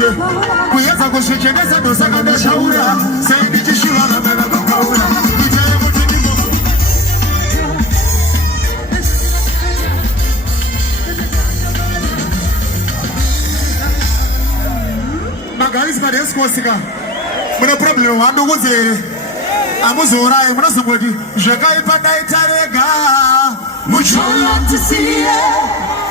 Maude, kuyaza kushikeneza dosaka na shaura, saidi jishiwa na mena kukaura. Guys, but this was sick. But the problem, what do we say? I'm alright. I'm not supporting. Je gagne pas d'Italie, gars. Mucho love to see it.